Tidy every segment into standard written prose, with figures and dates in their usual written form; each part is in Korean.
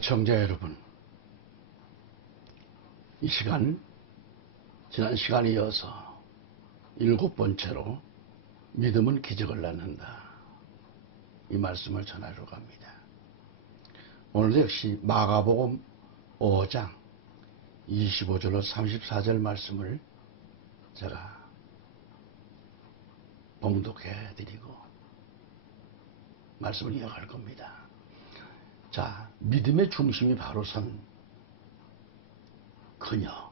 청자 여러분, 이 시간, 지난 시간에 이어서 7번째로 믿음은 기적을 낳는다, 이 말씀을 전하려고 합니다. 오늘도 역시 마가복음 5장 25절로 34절 말씀을 제가 봉독해 드리고 말씀을 이어갈 겁니다. 자, 믿음의 중심이 바로 선 그녀,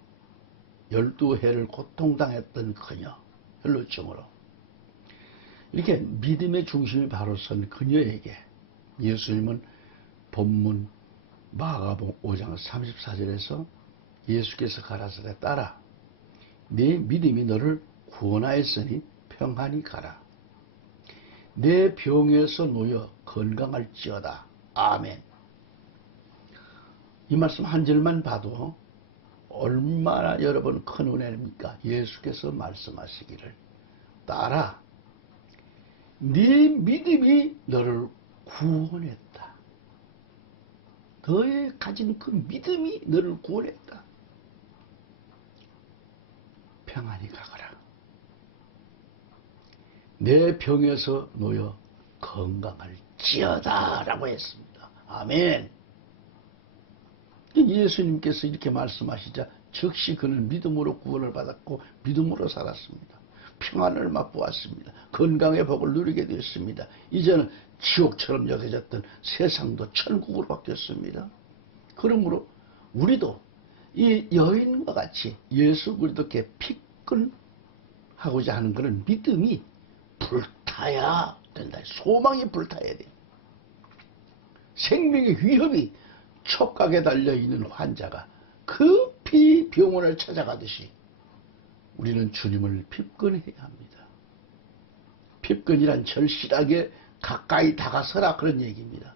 12해를 고통당했던 그녀, 혈루증으로 이렇게 믿음의 중심이 바로 선 그녀에게 예수님은 본문 마가복음 5장 34절에서 예수께서 가라사대 따라 네 믿음이 너를 구원하였으니 평안히 가라. 내 병에서 놓여 건강할지어다. 아멘. 이 말씀 한 절만 봐도 얼마나 여러분 큰 은혜입니까? 예수께서 말씀하시기를 따라 네 믿음이 너를 구원했다. 너의 가진 그 믿음이 너를 구원했다. 평안히 가거라. 내 병에서 놓여 건강할지어다 라고 했습니다. 아멘. 예수님께서 이렇게 말씀하시자 즉시 그는 믿음으로 구원을 받았고 믿음으로 살았습니다. 평안을 맛보았습니다. 건강의 복을 누리게 되었습니다. 이제는 지옥처럼 여겨졌던 세상도 천국으로 바뀌었습니다. 그러므로 우리도 이 여인과 같이 예수 그리스도께 피끈하고자 하는 그런 믿음이 불타야 된다. 소망이 불타야 돼. 생명의 위협이 촉각에 달려있는 환자가 급히 병원을 찾아가듯이 우리는 주님을 핍근해야 합니다. 핍근이란 절실하게 가까이 다가서라 그런 얘기입니다.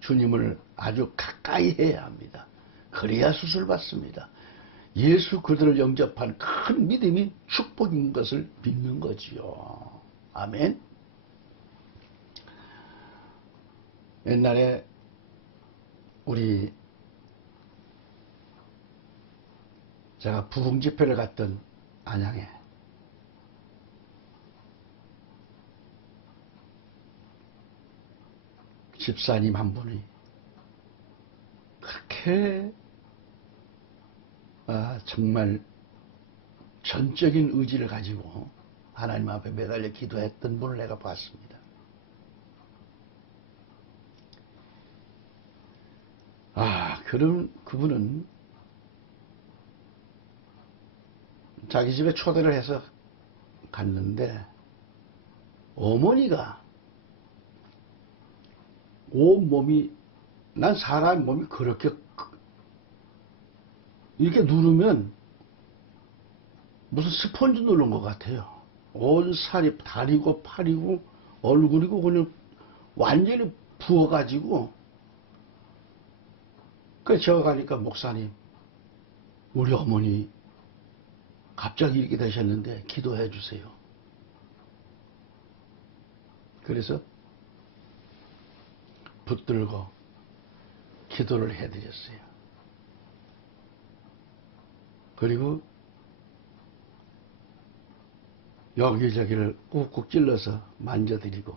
주님을 아주 가까이 해야 합니다. 그래야 수술받습니다. 예수 그들을 영접한 큰 믿음이 축복인 것을 믿는 거지요. 아멘. 옛날에 제가 부흥 집회를 갔던 안양에 집사님 한 분이 그렇게 정말 전적인 의지를 가지고 하나님 앞에 매달려 기도했던 분을 내가 봤습니다. 그런 그분은 자기 집에 초대를 해서 갔는데 어머니가 온몸이, 난 사람 몸이 그렇게 이렇게 누르면 무슨 스펀지 누른 것 같아요. 온 살이 다리고 팔이고 얼굴이고 그냥 완전히 부어가지고, 그래서 제가 가니까 목사님, 우리 어머니 갑자기 이렇게 되셨는데 기도해 주세요. 그래서 붙들고 기도를 해드렸어요. 그리고 여기저기를 꾹꾹 찔러서 만져드리고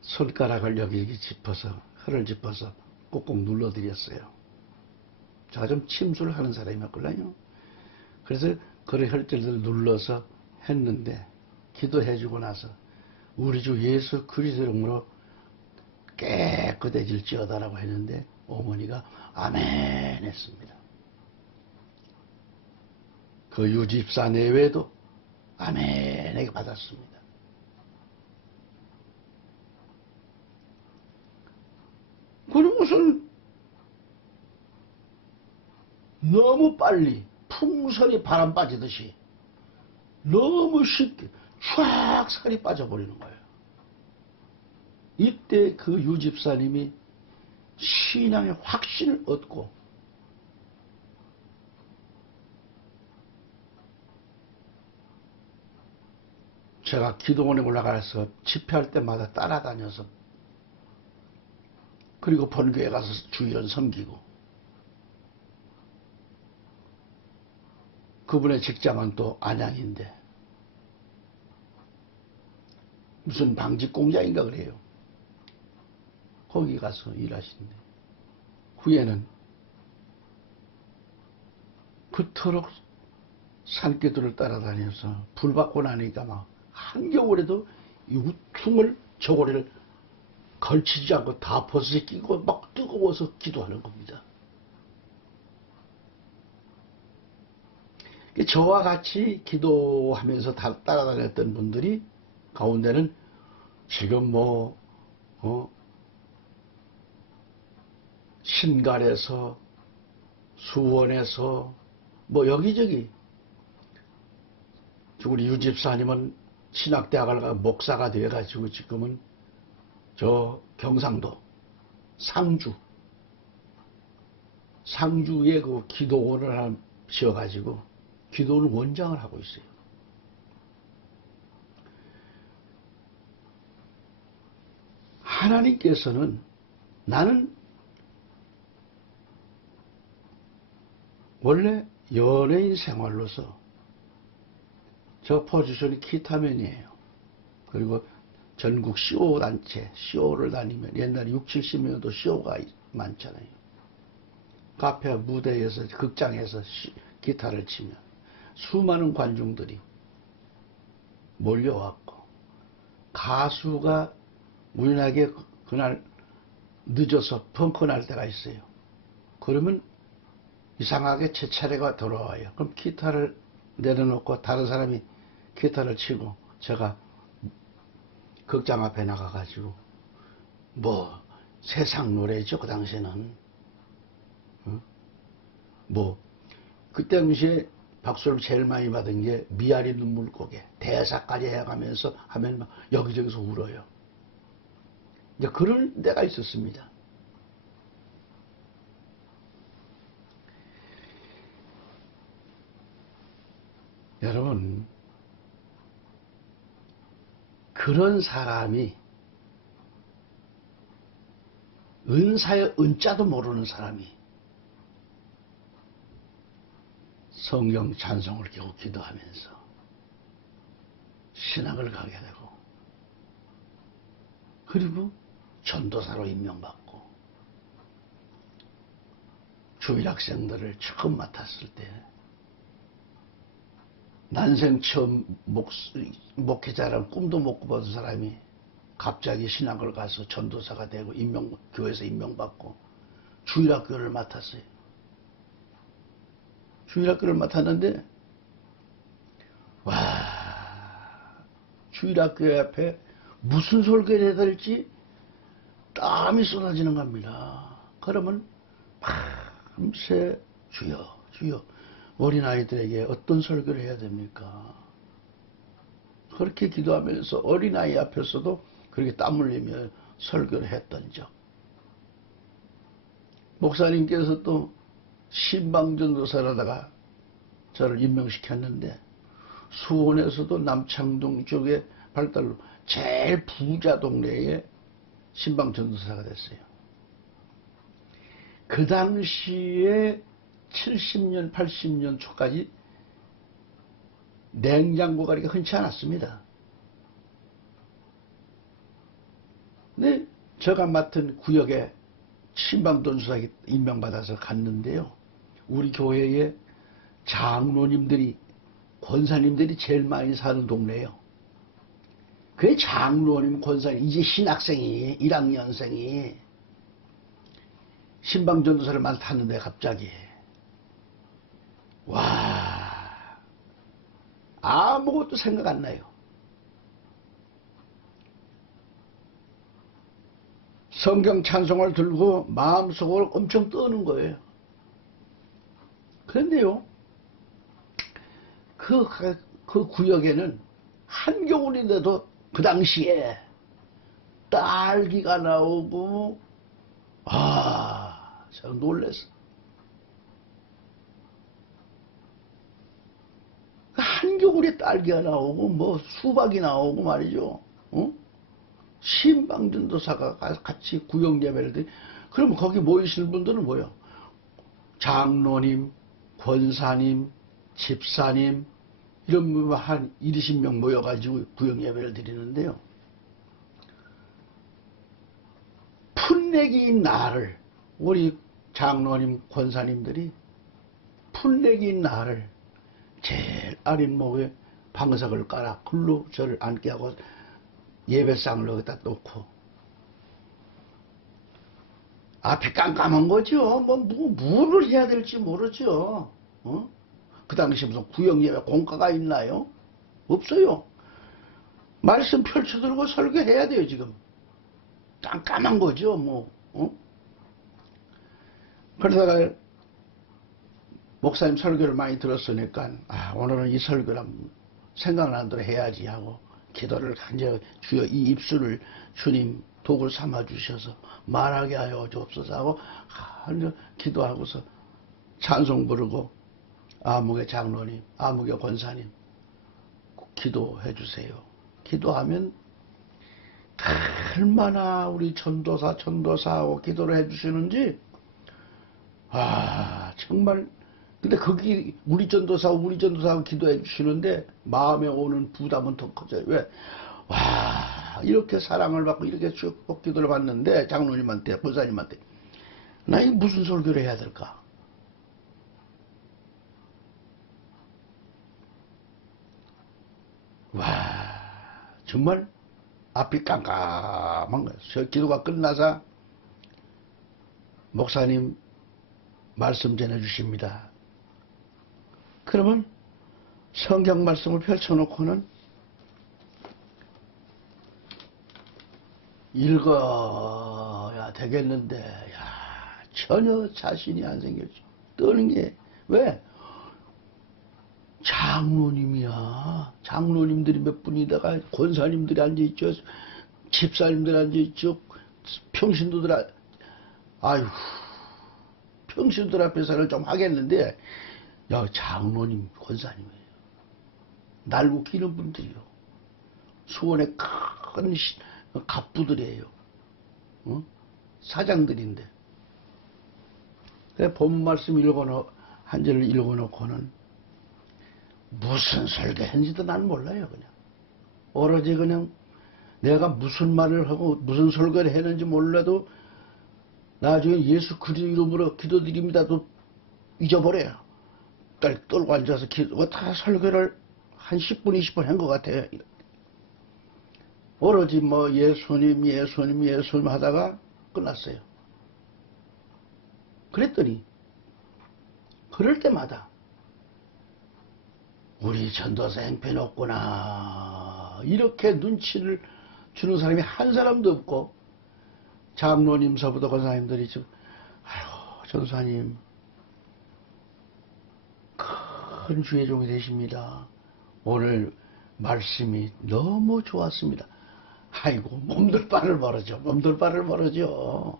손가락을 여기저기 짚어서 혀를 짚어서 꾹꾹 눌러드렸어요. 제가 좀 침수를 하는 사람이었거든요. 그래서 그런 혈질들을 눌러서 했는데 기도해주고 나서 우리 주 예수 그리스도 이름으로 깨끗해질지어다라고 했는데 어머니가 아멘 했습니다. 그 유집사 내외도 아멘에게 받았습니다. 그리고 무슨 너무 빨리 풍선이 바람 빠지듯이 너무 쉽게 쫙 살이 빠져버리는 거예요. 이때 그 유집사님이 신앙의 확신을 얻고 제가 기도원에 올라가서 집회할 때마다 따라다녀서 그리고 본교에 가서 주일은 섬기고, 그분의 직장은 또 안양인데 무슨 방직 공장인가 그래요. 거기 가서 일하신대. 후에는 그토록 산기들을 따라다녀서 불 받고 나니까 막 한겨울에도 이 우퉁을 저고리를 걸치지 않고 다 벗어 끼고 막 뜨거워서 기도하는 겁니다. 저와 같이 기도하면서 따라다녔던 분들이 가운데는 지금 신갈에서, 수원에서, 여기저기, 우리 유집사님은 신학대학을 가 목사가 되어가지고 지금은 저 경상도, 상주에 그 기도원을 하나 지어가지고 기도원 원장을 하고 있어요. 하나님께서는 나는 원래 연예인 생활로서 저 포지션이 기타맨이에요. 그리고 전국 CO 단체, CO를 다니면 옛날에 60, 70년도 CO가 많잖아요. 카페 무대에서, 극장에서 기타를 치면 수많은 관중들이 몰려왔고, 가수가 우연하게 그날 늦어서 펑크 날 때가 있어요. 그러면 이상하게 제 차례가 돌아와요. 그럼 기타를 내려놓고 다른 사람이 기타를 치고 제가 극장 앞에 나가가지고 세상 노래죠. 그 당시에는 그 당시에 박수를 제일 많이 받은 게 미아리 눈물고개 대사까지 해가면서 하면 막 여기저기서 울어요. 이제 그런 때가 있었습니다. 여러분, 그런 사람이 은사의 은자도 모르는 사람이 성경 찬송을 겨우 기도하면서 신학을 가게 되고, 그리고 전도사로 임명받고, 주일학생들을 처음 맡았을 때 난생 처음 목회자라는 꿈도 못 꿔본 사람이 갑자기 신학을 가서 전도사가 되고 교회에서 임명받고 주일학교를 맡았어요. 주일학교를 맡았는데 주일학교 앞에 무슨 설교를 해야 될지 땀이 쏟아지는 겁니다. 그러면 밤새 주여 주여, 어린아이들에게 어떤 설교를 해야 됩니까? 그렇게 기도하면서 어린아이 앞에서도 그렇게 땀 흘리며 설교를 했던 적. 목사님께서 또 신방전도사라다가 저를 임명시켰는데 수원에서도 남창동 쪽에 발달로 제일 부자 동네에 신방전도사가 됐어요. 그 당시에 70년, 80년 초까지 냉장고 가리가 흔치 않았습니다. 근데 제가 맡은 구역에 신방전도사가 임명받아서 갔는데요. 우리 교회에 장로님들이, 권사님들이 제일 많이 사는 동네예요. 그 장로님, 권사님, 이제 신학생이, 1학년생이 신방전도사를 맡았는데 갑자기 아무것도 생각 안 나요. 성경 찬송을 들고 마음속으로 엄청 떠는 거예요. 그런데요, 그 구역에는 한겨울인데도 그 당시에 딸기가 나오고, 제가 놀랐어. 한겨울에 딸기가 나오고 수박이 나오고 말이죠. 신방전도사가 같이 구역 예배를 그러면 거기 모이시는 분들은 뭐예요? 장로님, 권사님, 집사님, 이런 분 한 20명 모여가지고 구역 예배를 드리는데요. 풋내기인 나를, 우리 장로님, 권사님들이 풋내기인 나를 제일 아랫목에 방석을 깔아 글로 저를 앉게 하고 예배상을 여기다 놓고 앞이 깜깜한 거죠. 뭐를 해야 될지 모르죠. 그 당시 무슨 구역 예배 공과가 있나요? 없어요. 말씀 펼쳐들고 설교해야 돼요, 지금. 깜깜한 거죠, 그러다가 목사님 설교를 많이 들었으니까, 오늘은 이 설교를 생각나는 대로 해야지 하고, 기도를 간절히, 주여 이 입술을 주님 독을 삼아 주셔서 말하게 하여 주옵소서 하고, 기도하고서 찬송 부르고, 아무개 장로님, 아무개 권사님, 기도해 주세요. 기도하면, 얼마나 우리 전도사하고 기도를 해 주시는지, 정말, 근데 거기 우리 전도사하고 기도해 주시는데 마음에 오는 부담은 더 커져요. 왜? 이렇게 사랑을 받고 이렇게 축복 기도를 받는데 장로님한테, 권사님한테 나 이 무슨 설교를 해야 될까? 정말 앞이 깜깜한 거예요. 저 기도가 끝나서 목사님 말씀 전해 주십니다. 그러면 성경 말씀을 펼쳐놓고는 읽어야 되겠는데, 전혀 자신이 안 생겼죠. 떠는 게, 왜? 장로님이야. 장로님들이 몇 분이다가 권사님들이 앉아있죠. 집사님들이 앉아있죠. 평신도들, 평신도들 앞에서는 좀 하겠는데, 장로님, 권사님이에요. 날 웃기는 분들이요. 수원의 큰 갑부들이에요. 사장들인데. 본 말씀 한 절을 읽어놓고는 무슨 설교했는지도 난 몰라요, 그냥. 오로지 그냥 내가 무슨 말을 하고 무슨 설교를 했는지 몰라도 나중에 예수 그리스도 이름으로 기도드립니다도 잊어버려요. 딸 떨고 앉아서 다 설교를 한 10분, 20분 한 것 같아요. 오로지 예수님 하다가 끝났어요. 그랬더니, 그럴 때마다, 우리 전도사 행편없구나. 이렇게 눈치를 주는 사람이 한 사람도 없고, 장로님서부터 권사님들이 지금, 전사님, 큰 주의 종이 되십니다. 오늘 말씀이 너무 좋았습니다. 몸둘 바를 모르죠.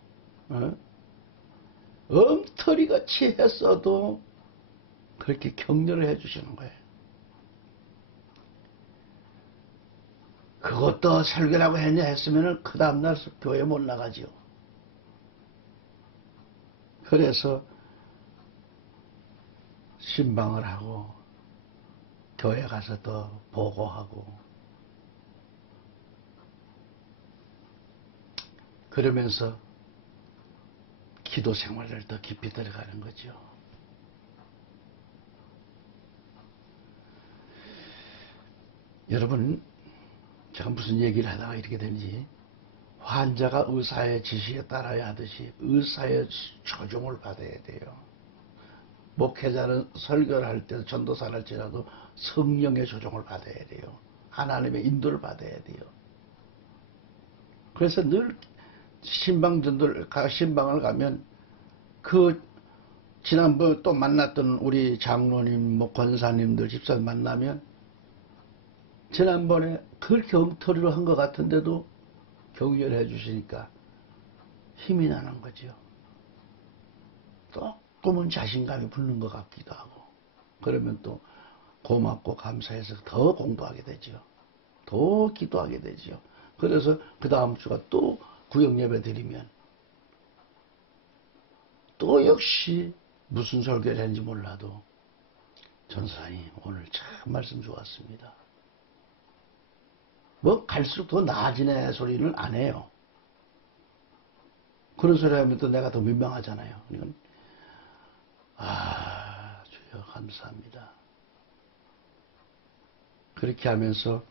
엉터리같이 했어도 그렇게 격려를 해주시는 거예요. 그것도 설교라고 했으면 그 다음날 교회 못 나가지요. 그래서 신방을 하고 교회 가서 더 보고하고 그러면서 기도 생활을 더 깊이 들어가는 거죠. 여러분, 제가 무슨 얘기를 하다가 이렇게 되는지, 환자가 의사의 지시에 따라야 하듯이 의사의 조종을 받아야 돼요. 목회자는 설교를 할 때, 전도사를 할지라도 성령의 조종을 받아야 돼요. 하나님의 인도를 받아야 돼요. 그래서 늘 신방을 가면 지난번 또 만났던 우리 장로님, 권사님들, 집사님 만나면 지난번에 그렇게 엉터리로 한 것 같은데도 격려해 주시니까 힘이 나는 거죠. 조금은 자신감이 붙는 것 같기도 하고, 그러면 또 고맙고 감사해서 더 공부하게 되죠. 더 기도하게 되죠. 그래서 그 다음 주가 또 구역 예배 드리면 또 역시 무슨 설교를 했는지 몰라도 전사님 오늘 참 말씀 좋았습니다. 뭐 갈수록 더 나아지네 소리는 안 해요. 그런 소리 하면 또 내가 더 민망하잖아요. 이건 주여 감사합니다. 그렇게 하면서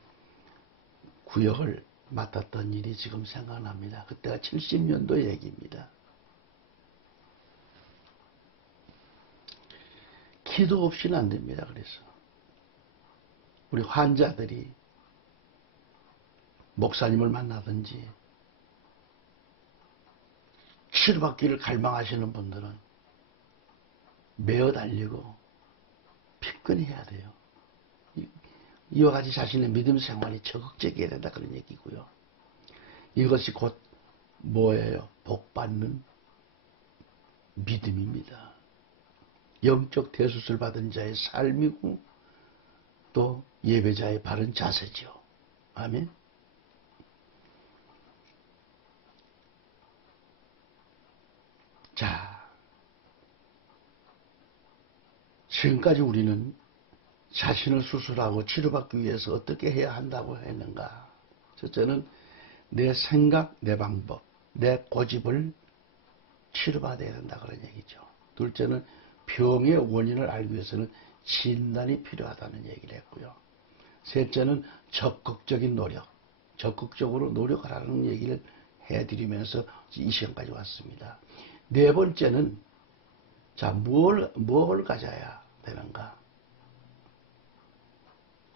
구역을 맡았던 일이 지금 생각납니다. 그때가 70년도 얘기입니다. 기도 없이는 안 됩니다. 그래서 우리 환자들이 목사님을 만나든지 치료받기를 갈망하시는 분들은 매어 달리고 피끈히 해야 돼요. 이와 같이 자신의 믿음 생활이 적극적이어야 된다 그런 얘기고요. 이것이 곧 뭐예요? 복받는 믿음입니다. 영적 대수술 받은 자의 삶이고 또 예배자의 바른 자세죠. 아멘. 자, 지금까지 우리는 자신을 수술하고 치료받기 위해서 어떻게 해야 한다고 했는가? 첫째는 내 생각, 내 방법, 내 고집을 치료받아야 된다 그런 얘기죠. 둘째는 병의 원인을 알기 위해서는 진단이 필요하다는 얘기를 했고요. 셋째는 적극적인 노력, 적극적으로 노력하라는 얘기를 해드리면서 이 시간까지 왔습니다. 네 번째는 자, 뭘 가져야 되는가?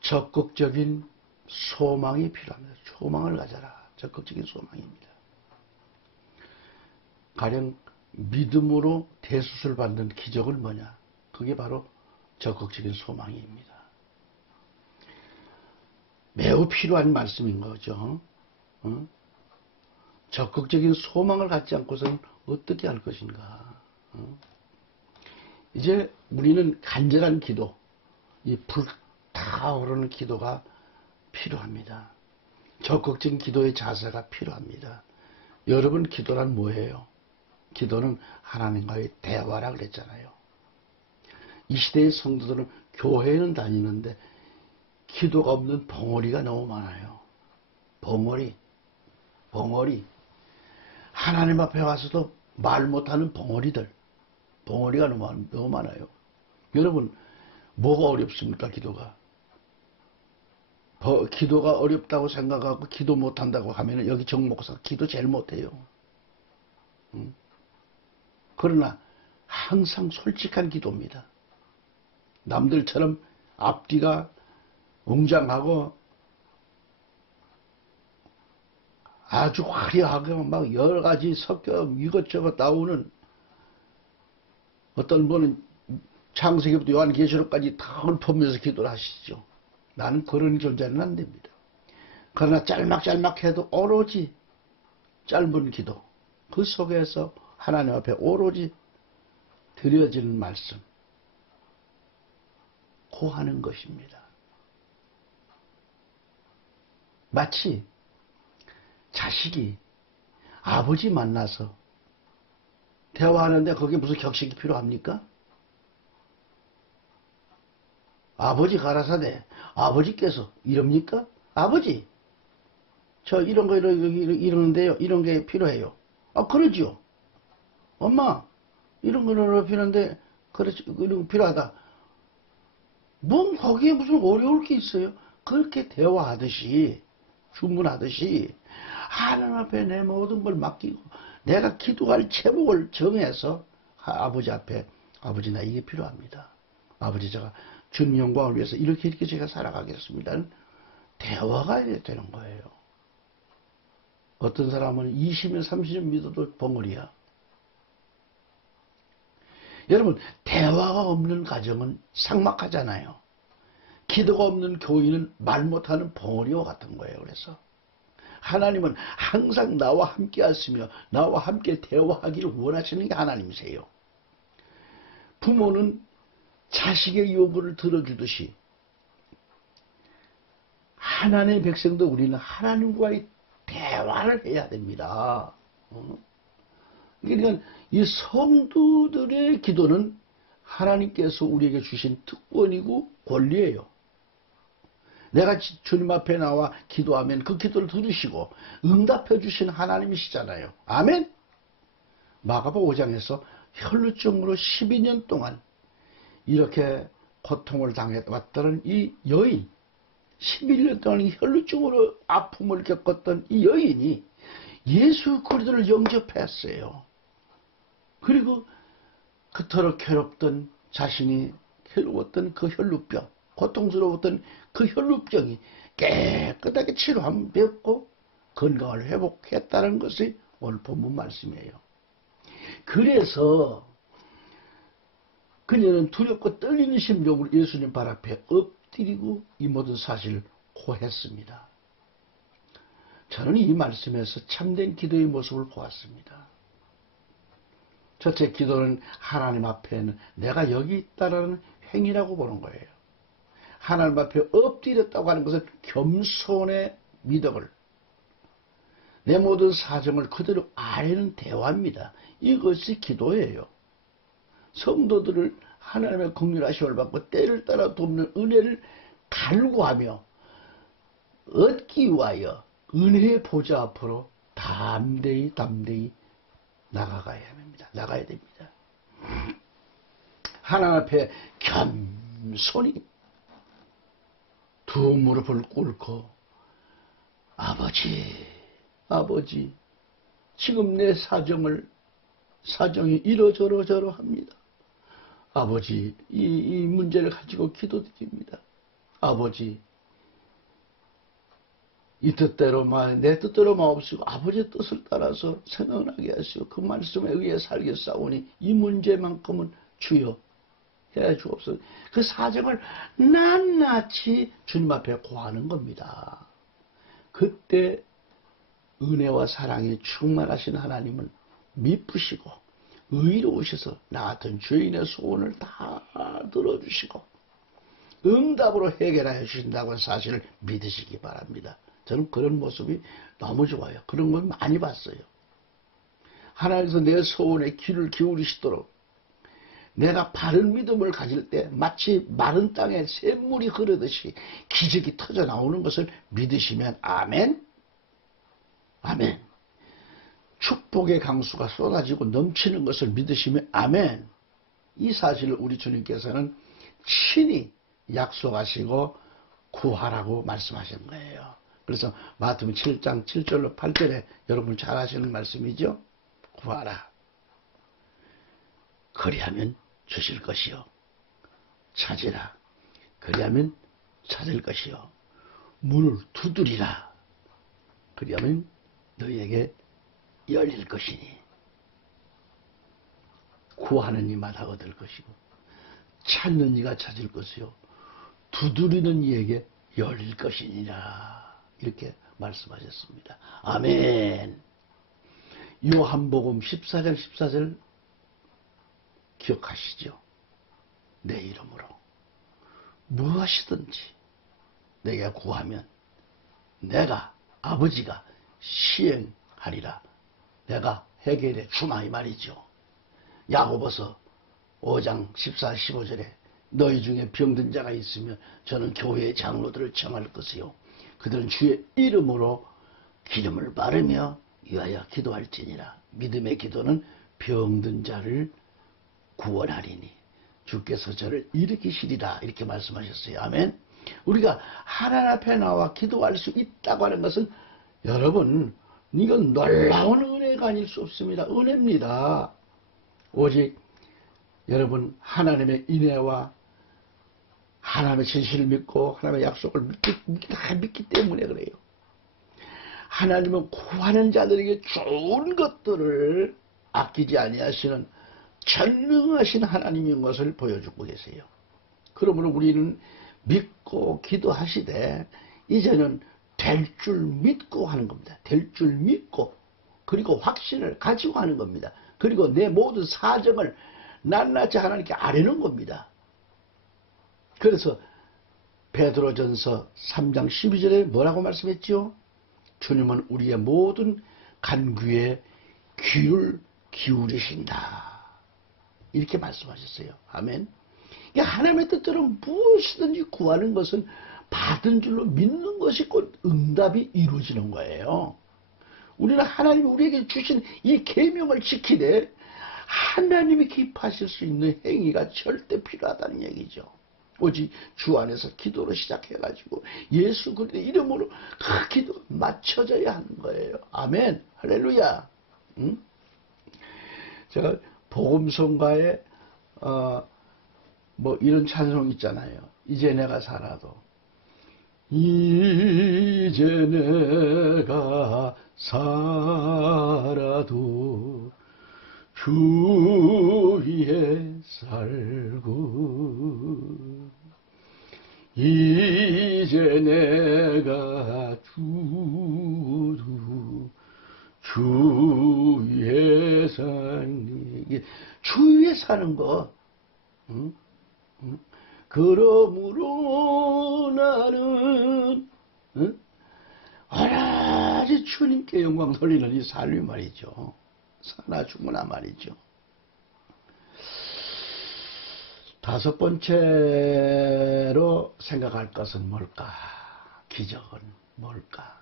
적극적인 소망이 필요합니다. 소망을 가져라. 적극적인 소망입니다. 가령 믿음으로 대수술 받는 기적은 뭐냐? 그게 바로 적극적인 소망입니다. 매우 필요한 말씀인 거죠. 적극적인 소망을 갖지 않고서는 어떻게 할 것인가? 이제 우리는 간절한 기도, 이 불타오르는 기도가 필요합니다. 적극적인 기도의 자세가 필요합니다. 여러분, 기도란 뭐예요? 기도는 하나님과의 대화라 그랬잖아요. 이 시대의 성도들은 교회는 다니는데 기도가 없는 벙어리가 너무 많아요. 벙어리. 하나님 앞에 와서도 말 못하는 벙어리들. 벙어리가 너무 많아요. 여러분, 뭐가 어렵습니까, 기도가? 기도가 어렵다고 생각하고 기도 못한다고 하면 여기 정목사 기도 제일 못해요. 그러나 항상 솔직한 기도입니다. 남들처럼 앞뒤가 웅장하고 아주 화려하게 막 여러 가지 섞여 이것저것 나오는 어떤 분은 창세기부터 요한계시록까지 다 읊으면서 기도를 하시죠. 나는 그런 존재는 안 됩니다. 그러나 짤막짤막해도 오로지 짧은 기도, 그 속에서 하나님 앞에 오로지 드려지는 말씀, 고하는 것입니다. 마치 자식이 아버지 만나서 대화하는데 거기에 무슨 격식이 필요합니까? 아버지 가라사대 아버지께서 이럽니까? 아버지 저 이런 거 이러는데요. 이런 게 필요해요. 그러지요. 엄마 이런 거는 필요한데 그렇지 이런 거 필요하다. 뭔 거기에 무슨 어려울 게 있어요? 그렇게 대화하듯이 주문하듯이 하나님 앞에 내 모든 걸 맡기고 내가 기도할 제목을 정해서 아버지 앞에 아버지 나 이게 필요합니다. 아버지 제가 주님 영광을 위해서 이렇게 제가 살아가겠습니다. 대화가 되는 거예요. 어떤 사람은 20년 30년 믿어도 벙어리야. 여러분 대화가 없는 가정은 삭막하잖아요. 기도가 없는 교인은 말 못하는 벙어리와 같은 거예요. 그래서 하나님은 항상 나와 함께 하시며 나와 함께 대화하기를 원하시는 게 하나님이세요. 부모는 자식의 요구를 들어주듯이 하나님의 백성도 우리는 하나님과의 대화를 해야 됩니다. 그러니까 이 성도들의 기도는 하나님께서 우리에게 주신 특권이고 권리예요. 내가 주님 앞에 나와 기도하면 그 기도를 들으시고 응답해 주신 하나님이시잖아요. 아멘. 마가복 5장에서 혈루증으로 12년 동안 이렇게 고통을 당해왔던 이 여인, 11년 동안 혈루증으로 아픔을 겪었던 이 여인이 예수 그리스도를 영접했어요. 그리고 그토록 괴롭던 자신이 괴로웠던 그 혈루병, 고통스러웠던 그 혈루병이 깨끗하게 치료함 되었고 건강을 회복했다는 것이 오늘 본문 말씀이에요. 그래서 그녀는 두렵고 떨리는 심정으로 예수님 발 앞에 엎드리고 이 모든 사실을 고했습니다. 저는 이 말씀에서 참된 기도의 모습을 보았습니다. 첫째, 기도는 하나님 앞에는 내가 여기 있다라는 행위라고 보는 거예요. 하나님 앞에 엎드렸다고 하는 것은 겸손의 미덕을, 내 모든 사정을 그대로 아뢰는 대화입니다. 이것이 기도예요. 성도들을 하나님의 긍휼하심을 받고 때를 따라 돕는 은혜를 갈구하며 얻기 위하여 은혜의 보좌 앞으로 담대히 나가야 됩니다. 하나님 앞에 겸손히 두 무릎을 꿇고 아버지, 지금 내 사정이 이러저러합니다. 아버지, 이 문제를 가지고 기도드립니다. 아버지, 이 뜻대로만, 내 뜻대로만 없이고 아버지의 뜻을 따라서 생각나게 하시고 그 말씀에 의해 살겠사오니 이 문제만큼은 주여 해 주옵소서. 그 사정을 낱낱이 주님 앞에 고하는 겁니다. 그때 은혜와 사랑이 충만하신 하나님은 미쁘시고 의로우셔서 나 같은 죄인의 소원을 다 들어주시고 응답으로 해결하여 주신다고 하는 사실을 믿으시기 바랍니다. 저는 그런 모습이 너무 좋아요. 그런 걸 많이 봤어요. 하나님께서 내 소원에 귀를 기울이시도록 내가 바른 믿음을 가질 때 마치 마른 땅에 샘물이 흐르듯이 기적이 터져 나오는 것을 믿으시면 아멘. 아멘. 축복의 강수가 쏟아지고 넘치는 것을 믿으시면 아멘. 이 사실을 우리 주님께서는 친히 약속하시고 구하라고 말씀하신 거예요. 그래서 마태복음 7장 7절로 8절에 여러분 잘 아시는 말씀이죠. 구하라. 그리하면 주실 것이요. 찾으라. 그리하면 찾을 것이요. 문을 두드리라. 그리하면 너희에게 열릴 것이니. 구하는 이마다 얻을 것이고 찾는 이가 찾을 것이요. 두드리는 이에게 열릴 것이니라. 이렇게 말씀하셨습니다. 아멘. 요한복음 14장 14절 기억하시죠? 내 이름으로 무엇이든지 내가 구하면 내가 아버지가 시행하리라. 내가 해결해 주마 이 말이죠. 야고보서 5장 14, 15절에 너희 중에 병든 자가 있으면 저는 교회의 장로들을 청할 것이요. 그들은 주의 이름으로 기름을 바르며 위하여 기도할지니라. 믿음의 기도는 병든 자를 구원하리니 주께서 저를 일으키시리라. 이렇게 말씀하셨어요. 아멘. 우리가 하나님 앞에 나와 기도할 수 있다고 하는 것은 여러분 이건 놀라운 은혜가 아닐 수 없습니다. 은혜입니다. 오직 여러분 하나님의 인애와 하나님의 진실을 믿고 하나님의 약속을 믿기 때문에 그래요. 하나님은 구하는 자들에게 좋은 것들을 아끼지 아니하시는 전능하신 하나님인 것을 보여주고 계세요. 그러므로 우리는 믿고 기도하시되 이제는 될 줄 믿고 하는 겁니다. 될 줄 믿고 그리고 확신을 가지고 하는 겁니다. 그리고 내 모든 사정을 낱낱이 하나님께 아뢰는 겁니다. 그래서 베드로전서 3장 12절에 뭐라고 말씀했지요? 주님은 우리의 모든 간구에 귀를 기울이신다. 이렇게 말씀하셨어요. 아멘. 그러니까 하나님의 뜻대로 무엇이든지 구하는 것은 받은 줄로 믿는 것이 곧 응답이 이루어지는 거예요. 우리는 하나님이 우리에게 주신 이 계명을 지키되 하나님이 기뻐하실 수 있는 행위가 절대 필요하다는 얘기죠. 오직 주 안에서 기도로 시작해가지고 예수 그리스도의 이름으로 그 기도가 맞춰져야 하는 거예요. 아멘. 할렐루야. 응? 제가 복음성가에 뭐 이런 찬송 있잖아요. 이제 내가 살아도 이제 내가 살아도 주 위에 살고 이제 내가 주 위에 살니 주 위에 사는 것 응? 응? 그러므로 나는 응? 오로지 주님께 영광 돌리는 이 삶이 말이죠. 사나 죽으나 말이죠. 다섯 번째로 생각할 것은 뭘까? 기적은 뭘까?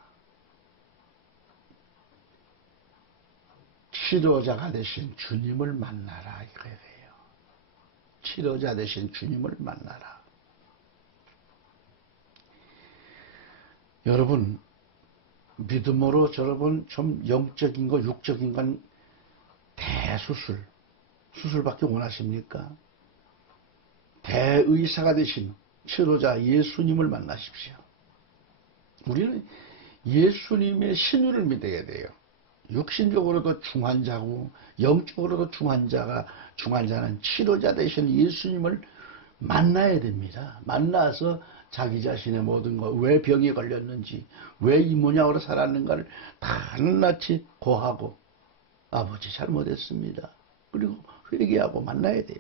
치료자가 되신 주님을 만나라 이거예요. 치료자 되신 주님을 만나라. 여러분 믿음으로 여러분 좀 영적인 거 육적인 건 수술밖에 원하십니까? 대의사가 되신 치료자 예수님을 만나십시오. 우리는 예수님의 신유를 믿어야 돼요. 육신적으로도 중환자고 영적으로도 중환자는 치료자 되신 예수님을 만나야 됩니다. 만나서 자기 자신의 모든 것, 왜 병이 걸렸는지, 왜 이 모양으로 살았는가를 다 낱낱이 고하고 아버지 잘못했습니다. 그리고 회개하고 만나야 돼요.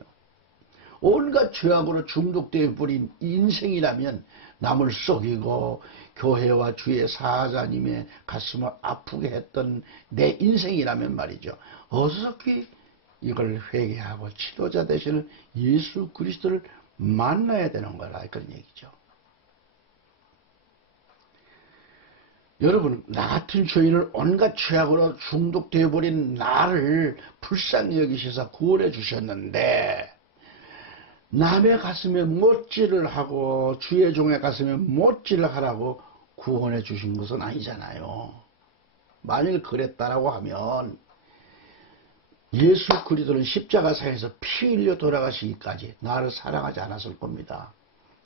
온갖 죄악으로 중독되어 버린 인생이라면 남을 속이고 교회와 주의 사자님의 가슴을 아프게 했던 내 인생이라면 말이죠. 어떻게 이걸 회개하고 치료자 되시는 예수 그리스도를 만나야 되는 거라 그런 얘기죠. 여러분 나 같은 죄인을 온갖 죄악으로 중독되어 버린 나를 불쌍히 여기셔서 구원해 주셨는데 남의 가슴에 못질을 하고 주의 종의 가슴에 못질을 하라고 구원해 주신 것은 아니잖아요. 만일 그랬다라고 하면 예수 그리스도는 십자가상에서 피 흘려 돌아가시기까지 나를 사랑하지 않았을 겁니다.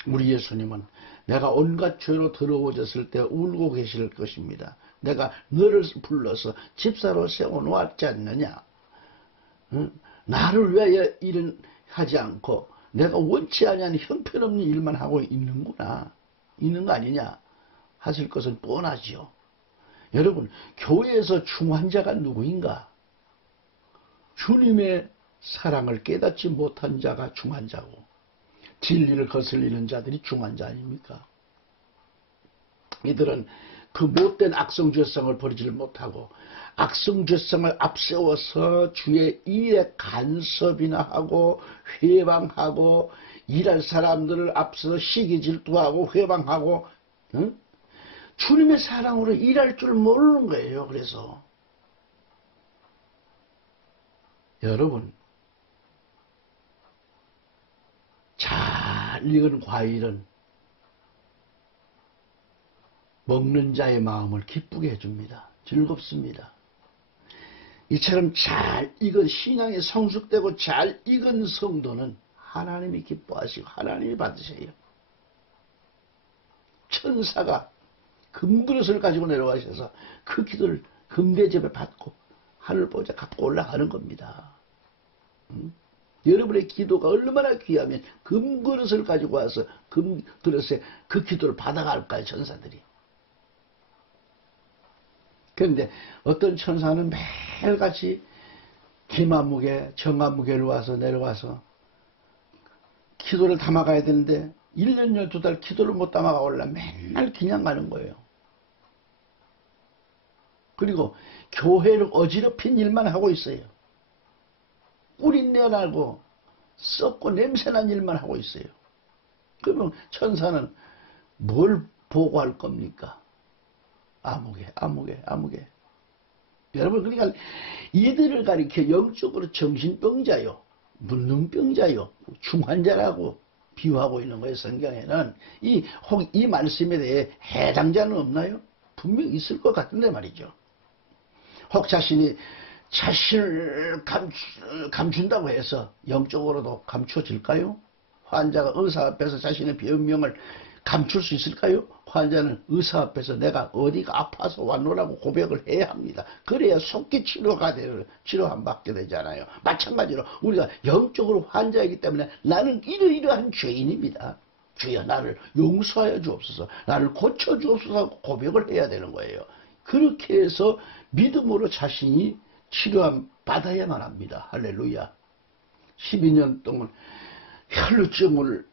우리 예수님은 내가 온갖 죄로 더러워졌을 때 울고 계실 것입니다. 내가 너를 불러서 집사로 세워놓았지 않느냐. 응? 나를 왜 일은 하지 않고 내가 원치 아니한 형편없는 일만 하고 있는 거 아니냐 하실 것은 뻔하지요. 여러분 교회에서 중환자가 누구인가? 주님의 사랑을 깨닫지 못한 자가 중환자고 진리를 거슬리는 자들이 중환자 아닙니까? 이들은 그 못된 악성죄성을 버리지를 못하고 악성죄성을 앞세워서 주의 일에 간섭이나 하고 회방하고 일할 사람들을 앞서 시기 질투하고 회방하고 응? 주님의 사랑으로 일할 줄 모르는 거예요. 그래서 여러분 잘 익은 과일은 먹는 자의 마음을 기쁘게 해줍니다. 즐겁습니다. 이처럼 잘 익은 신앙이 성숙되고 잘 익은 성도는 하나님이 기뻐하시고 하나님이 받으세요. 천사가 금그릇을 가지고 내려가셔서 그 기도를 금대접에 받고 하늘보좌 갖고 올라가는 겁니다. 여러분의 기도가 얼마나 귀하면 금그릇을 가지고 와서 금그릇에 그 기도를 받아갈까요, 천사들이. 그런데 어떤 천사는 매일같이 기만무게, 정한무게를 와서 내려와서 기도를 담아가야 되는데 1년 12달 기도를 못 담아가 올라 맨날 그냥 가는 거예요. 그리고 교회를 어지럽힌 일만 하고 있어요. 꿀인내 나고 썩고 냄새난 일만 하고 있어요. 그러면 천사는 뭘 보고할 겁니까? 아무개. 여러분, 그러니까 이들을 가리켜 영적으로 정신병자요, 문둥병자요, 중환자라고 비유하고 있는 거예요. 성경에는 혹 이 말씀에 대해 해당자는 없나요? 분명히 있을 것 같은데 말이죠. 혹 자신을 감춘다고 해서 영적으로도 감추어질까요? 환자가 의사 앞에서 자신의 병명을 감출 수 있을까요? 환자는 의사 앞에서 내가 어디가 아파서 왔노라고 고백을 해야 합니다. 그래야 속기 치료한 받게 되잖아요. 마찬가지로 우리가 영적으로 환자이기 때문에 나는 이러이러한 죄인입니다. 주여 나를 용서하여 주옵소서, 나를 고쳐 주옵소서 하고 고백을 해야 되는 거예요. 그렇게 해서 믿음으로 자신이 치료함 받아야만 합니다. 할렐루야. 12년 동안 혈루증으로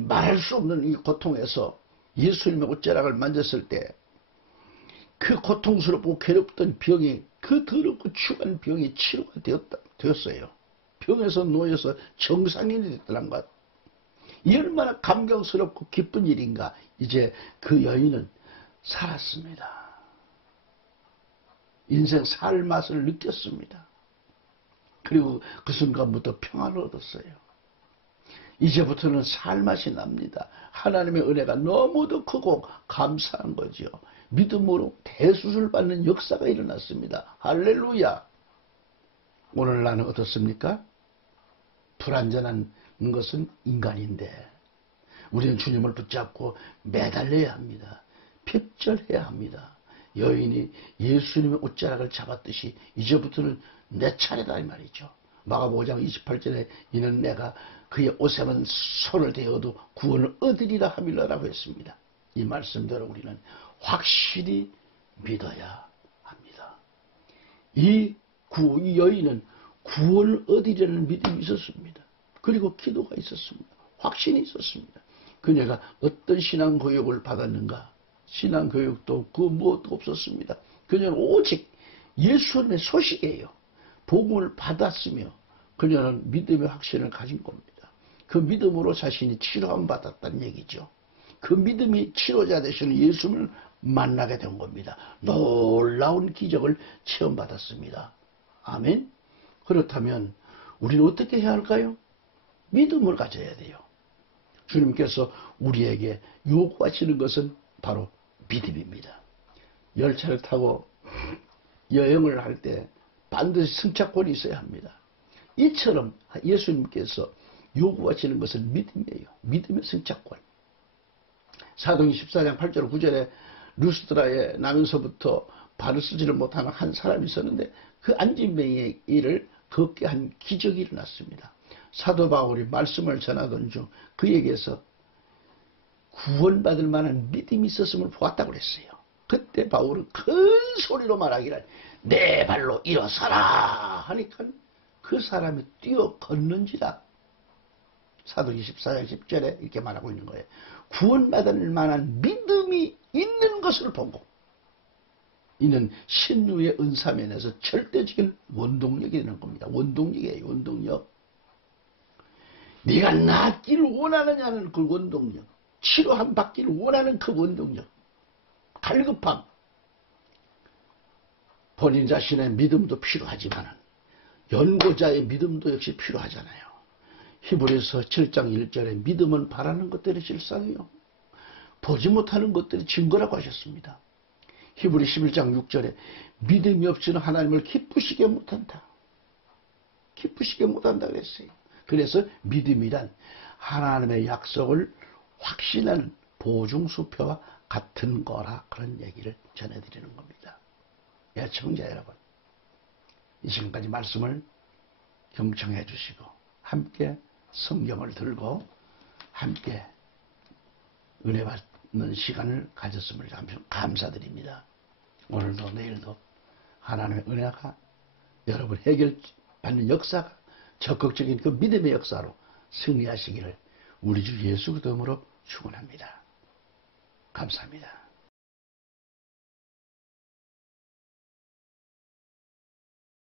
말할 수 없는 이 고통에서 예수님의 옷자락을 만졌을 때 그 고통스럽고 괴롭던 병이, 그 더럽고 추한 병이 치료가 되었어요. 병에서 놓여서 정상인이 됐다는 것. 이 얼마나 감격스럽고 기쁜 일인가. 이제 그 여인은 살았습니다. 인생 살 맛을 느꼈습니다. 그리고 그 순간부터 평안을 얻었어요. 이제부터는 살 맛이 납니다. 하나님의 은혜가 너무도 크고 감사한 거죠. 믿음으로 대수술 받는 역사가 일어났습니다. 할렐루야. 오늘 나는 어떻습니까? 불완전한 것은 인간인데 우리는 주님을 붙잡고 매달려야 합니다. 핍절해야 합니다. 여인이 예수님의 옷자락을 잡았듯이 이제부터는 내 차례다 이 말이죠. 마가복음 5장 28절에 이는 내가 그의 옷에만 손을 대어도 구원을 얻으리라 하밀라라고 했습니다. 이 말씀대로 우리는 확실히 믿어야 합니다. 이 여인은 구원을 얻으리라는 믿음이 있었습니다. 그리고 기도가 있었습니다. 확신이 있었습니다. 그녀가 어떤 신앙교육을 받았는가? 신앙교육도 그 무엇도 없었습니다. 그녀는 오직 예수님의 소식이에요. 복음을 받았으며 그녀는 믿음의 확신을 가진 겁니다. 그 믿음으로 자신이 치료함 받았다는 얘기죠. 그 믿음이 치료자 되시는 예수님을 만나게 된 겁니다. 놀라운 기적을 체험받았습니다. 아멘. 그렇다면 우리는 어떻게 해야 할까요? 믿음을 가져야 돼요. 주님께서 우리에게 요구하시는 것은 바로 믿음입니다. 열차를 타고 여행을 할 때 반드시 승차권이 있어야 합니다. 이처럼 예수님께서 요구하시는 것은 믿음이에요. 믿음의 승차권. 사도행 14장 8절 9절에 루스드라에 나면서부터 발을 쓰지를 못하는 한 사람이 있었는데 그 안진뱅이의 일을 걷게 한 기적이 일어났습니다. 사도 바울이 말씀을 전하던 중 그에게서 구원받을 만한 믿음이 있었음을 보았다고 그랬어요. 그때 바울은 큰 소리로 말하기를 내 발로 일어서라 하니까 그 사람이 뛰어 걷는지라. 사도행 14장 10절에 이렇게 말하고 있는 거예요. 구원받을 만한 믿음이 있는 것을 보고 이는 신유의 은사면에서 절대적인 원동력이 되는 겁니다. 원동력이에요. 원동력. 네가 낫기를 원하느냐는 그 원동력, 치료함 받기를 원하는 그 원동력, 갈급함. 본인 자신의 믿음도 필요하지만 연고자의 믿음도 역시 필요하잖아요. 히브리서 7장 1절에 믿음은 바라는 것들의 실상이요 보지 못하는 것들이 증거라고 하셨습니다. 히브리 11장 6절에 믿음이 없이는 하나님을 기쁘시게 못한다. 기쁘시게 못한다 그랬어요. 그래서 믿음이란 하나님의 약속을 확신하는 보증수표와 같은 거라 그런 얘기를 전해드리는 겁니다. 애청자 여러분, 이 시간까지 말씀을 경청해 주시고 함께 성경을 들고 함께 은혜 받는 시간을 가졌음을 감사드립니다. 오늘도 내일도 하나님의 은혜가 여러분 해결받는 역사가 적극적인 그 믿음의 역사로 승리하시기를 우리 주 예수 그리스도 이름으로 축원합니다. 감사합니다.